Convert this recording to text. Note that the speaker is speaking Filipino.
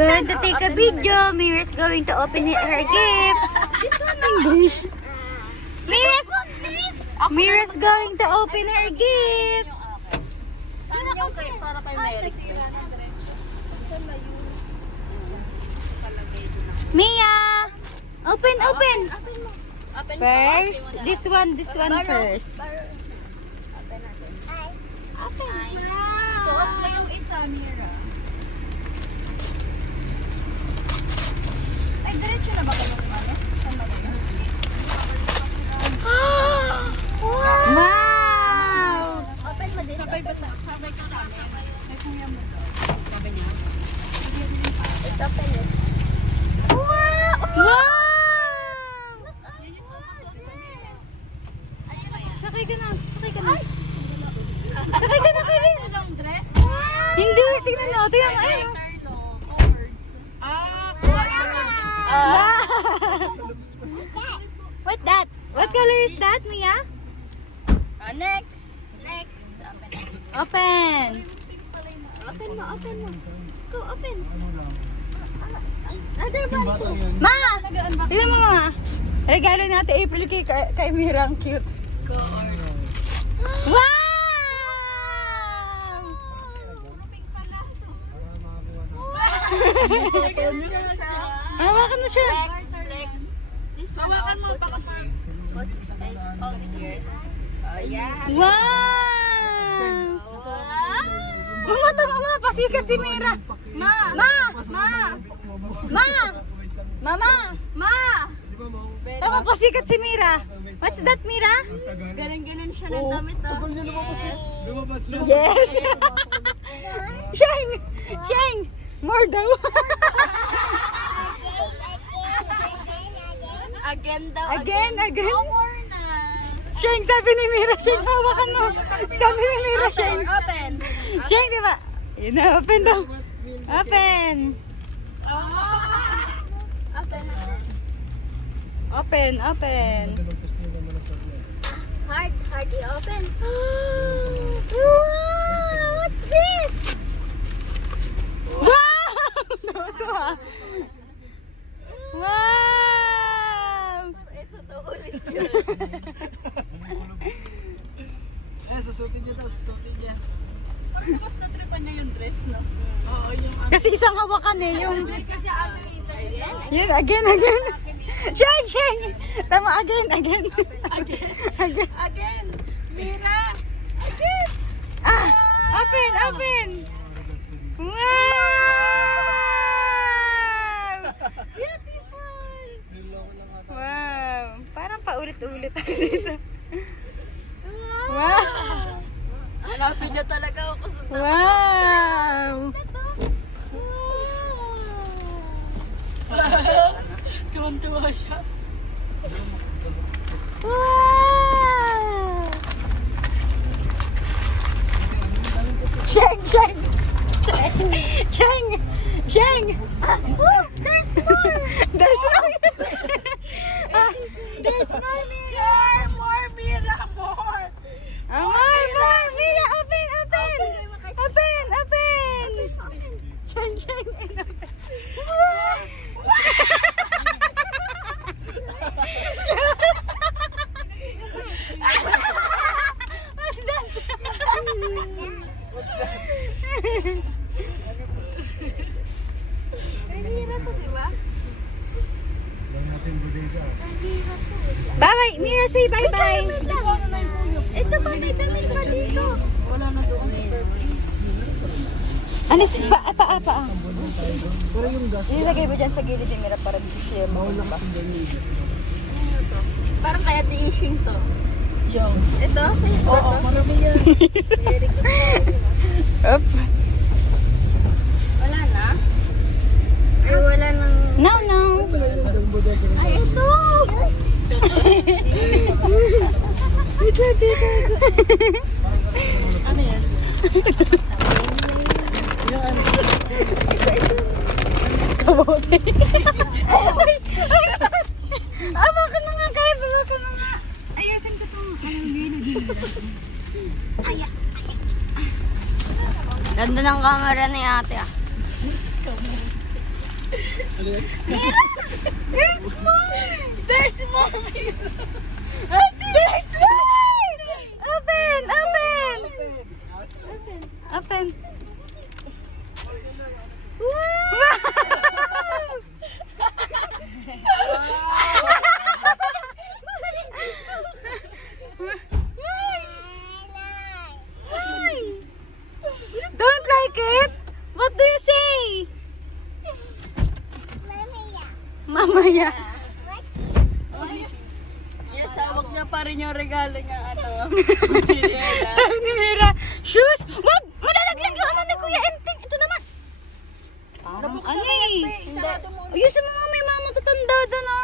going to take a video. Mira's going to open her gift. This one English. Mira's going to open her gift. Saan yung kay para kay Mary? Mia, open. Open First, this one first. Open. Suot mo yung isa, Mira. Ay, diretso na ba kayo ng ano? Saan ba yun? Wow! Open mo this. Sabay ka sa amin. May kuya mo daw. Sabi niya. It's open it. Wow! Wow! Sakay ka na. Sakay ka na, Kevin. Long dress? Hindi, tingnan mo. Tingnan mo. Ayun. What that? What color is that, Mia? Next. Open. Open mo. Go, open. Other one. Ma! Tingnan mo, Ma. Regalo natin April kay Mira. Ang cute. Wow! Hawakan mo siya. Flex. This one. Hawakan mo. Put all here. Oh, yeah. Wow! Mama, pasikat si Mira. Mama! Tama, pasikat si Mira. What's that, Mira? Ganon siya ng damit, oh. Yes! Shang! More daw. Again daw. Again. More na. Shang, sabi ni Mira. Shang, hawakan mo. Sabi ni Mira, Shang. Open. Shang, di ba? Yun na, open daw. Open. Open. Hardy, open. Wow! What's this? Wow! Natuwa. Wow! Ito to ulit yun. Susutin niya. Mas natripan niya yung dress, no? Oo, yung Kasi isang hawakan eh, yung... kasi Yun, again. Shang! Tama, again. Again. Mira. Again. Open. Wow! Beautiful. Wow! Parang paulit-ulit ako dito. Wow! Hanapin niya talaga ako sa Wow! Tuwan-tuwa siya. Wow! Shang! There's more. There's more! There's more, Mira! More, Mira, more. More! Mira, open! Shang! What's that? Mira to, di ba? Bye-bye! Mira, say bye-bye! Ito pa, may damit pa dito. Wala na doon sa Ano si pa? Ilagay mo dyan sa gilid ni Mira para di siya mahulog. Parang kaya di-ishing to. Yung. Ito, sa'yo ba to? Oo, marami yan. Very good. Up. Wala na? Ay, wala nang... No. Ay, ito! Ano yan? Kabote. Ay! Awakan mo nga kayo. Awakan mo nga. Ayasan ko itong gilid. Ganda ng camera ni ate, ah. There's more! There's more! There's more! Open! Open! Open! Don't like it? What do you say? Mamaya. Yes, hawak niya pa rin yung regalo niya, ano. Sabi ni Mira, shoes? Wag! Malalaglag yung ano ni Kuya Enting. Ito naman. Parang ano eh. Hindi. Ayusin mo nga, may mga matatanda doon ah.